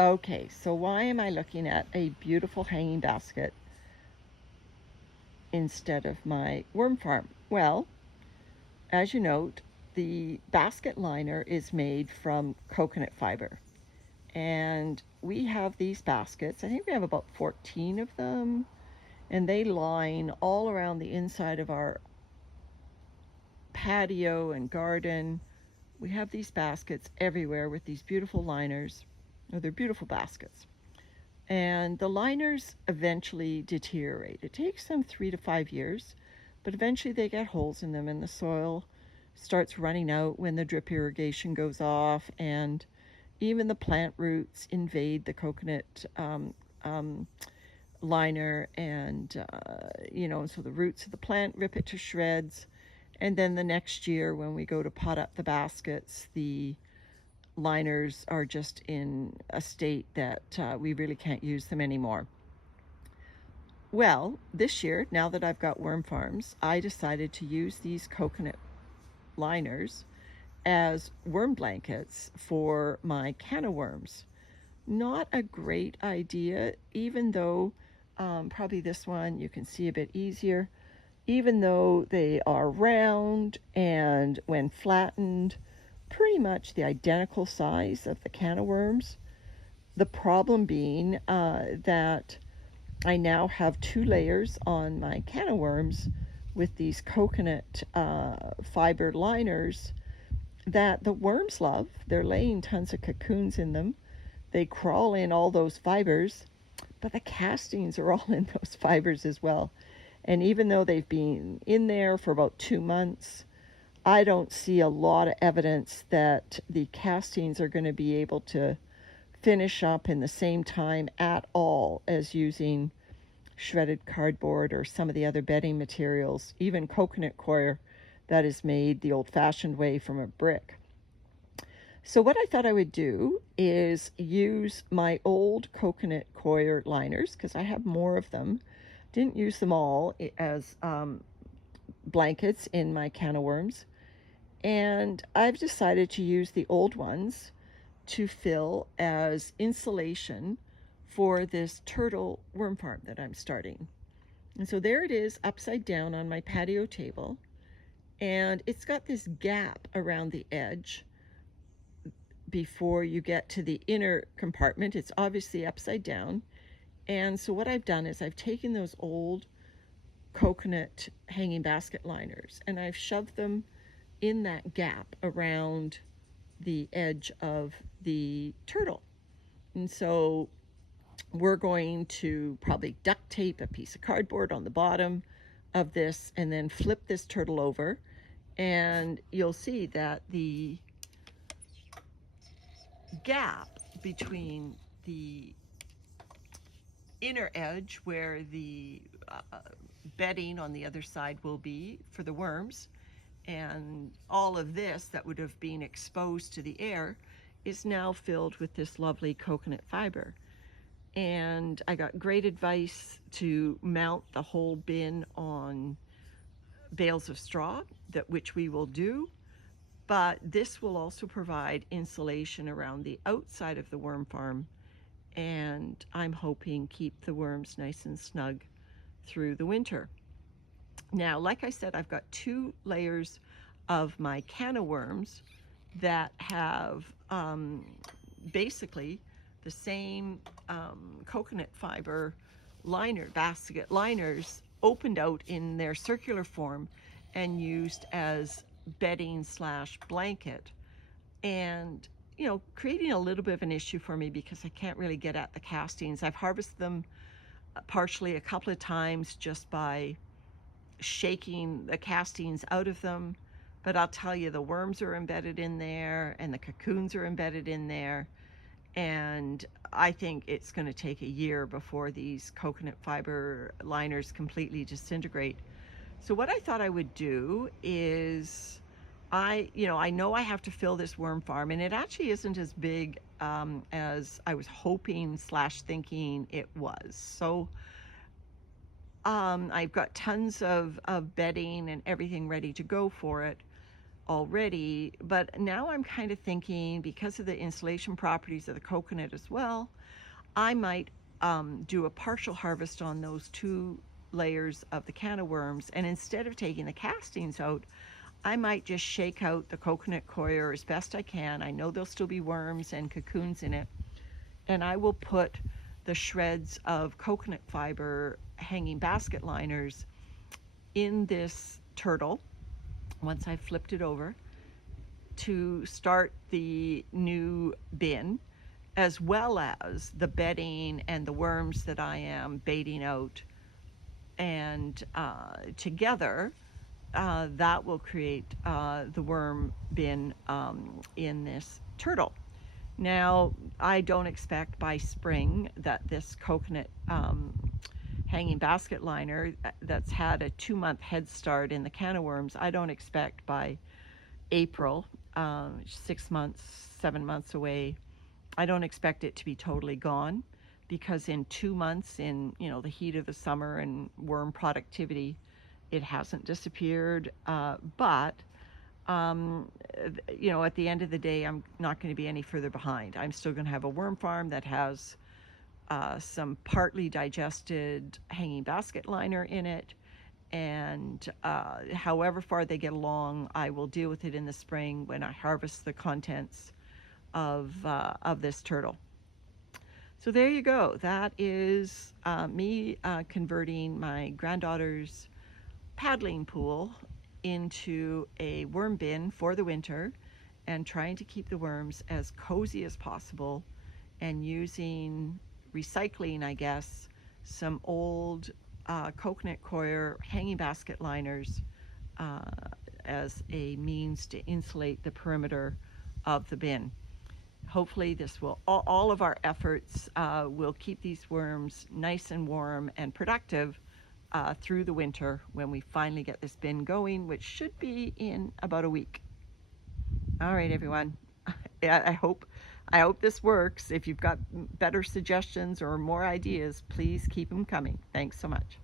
Okay, so why am I looking at a beautiful hanging basket instead of my worm farm? Well, as you note, the basket liner is made from coconut fiber. And we have these baskets. I think we have about 14 of them. And they line all around the inside of our patio and garden. We have these baskets everywhere with these beautiful liners. Oh, they're beautiful baskets. And the liners eventually deteriorate. It takes them 3 to 5 years, but eventually they get holes in them, and the soil starts running out when the drip irrigation goes off, and even the plant roots invade the coconut liner, and so the roots of the plant rip it to shreds. And then the next year, when we go to pot up the baskets, the liners are just in a state that we really can't use them anymore. Well, this year, now that I've got worm farms, I decided to use these coconut liners as worm blankets for my canna worms. Not a great idea, even though probably this one you can see a bit easier, even though they are round and when flattened, pretty much the identical size of the canna worms. The problem being that I now have 2 layers on my canna worms with these coconut fiber liners that the worms love. They're laying tons of cocoons in them. They crawl in all those fibers, but the castings are all in those fibers as well. And even though they've been in there for about 2 months, I don't see a lot of evidence that the castings are going to be able to finish up in the same time at all as using shredded cardboard or some of the other bedding materials, even coconut coir that is made the old fashioned way from a brick. So, what I thought I would do is use my old coconut coir liners because I have more of them. Didn't use them all as blankets in my canna worms. And I've decided to use the old ones to fill as insulation for this turtle worm farm that I'm starting. And so there it is upside down on my patio table. And it's got this gap around the edge before you get to the inner compartment. It's obviously upside down. And so what I've done is I've taken those old coconut hanging basket liners and I've shoved them in that gap around the edge of the turtle. And so we're going to probably duct tape a piece of cardboard on the bottom of this and then flip this turtle over. And you'll see that the gap between the inner edge where the bedding on the other side will be for the worms and all of this that would have been exposed to the air is now filled with this lovely coconut fiber. And I got great advice to mount the whole bin on bales of straw, that which we will do. But this will also provide insulation around the outside of the worm farm, and I'm hoping keep the worms nice and snug through the winter. Now, like I said, I've got 2 layers of my canna worms that have basically the same coconut fiber basket liners opened out in their circular form and used as bedding slash blanket. And creating a little bit of an issue for me because I can't really get at the castings. I've harvested them partially a couple of times just by shaking the castings out of them. But I'll tell you, the worms are embedded in there and the cocoons are embedded in there. And I think it's going to take a year before these coconut fiber liners completely disintegrate. So what I thought I would do is I know I have to fill this worm farm, and it actually isn't as big as I was hoping slash thinking it was. So I've got tons of bedding and everything ready to go for it. already, but now I'm kind of thinking, because of the insulation properties of the coconut as well, I might do a partial harvest on those 2 layers of the canna worms, and instead of taking the castings out, I might just shake out the coconut coir as best I can. I know there'll still be worms and cocoons in it, and I will put the shreds of coconut fiber hanging basket liners in this turtle once I've flipped it over to start the new bin, as well as the bedding and the worms that I am baiting out. And together, that will create the worm bin in this turtle. Now, I don't expect by spring that this coconut hanging basket liner that's had a 2-month head start in the canna worms, I don't expect by April, 6 months, 7 months away, I don't expect it to be totally gone, because in 2 months, in the heat of the summer and worm productivity, it hasn't disappeared. But at the end of the day, I'm not going to be any further behind. I'm still going to have a worm farm that has some partly digested hanging basket liner in it, and however far they get along, I will deal with it in the spring when I harvest the contents of this turtle. So there you go. That is me converting my granddaughter's paddling pool into a worm bin for the winter, and trying to keep the worms as cozy as possible, and using recycling, I guess, some old coconut coir hanging basket liners uh, as a means to insulate the perimeter of the bin. Hopefully this will, all of our efforts will keep these worms nice and warm and productive through the winter, when we finally get this bin going, which should be in about a week. All right, everyone. I hope this works. If you've got better suggestions or more ideas, please keep them coming. Thanks so much.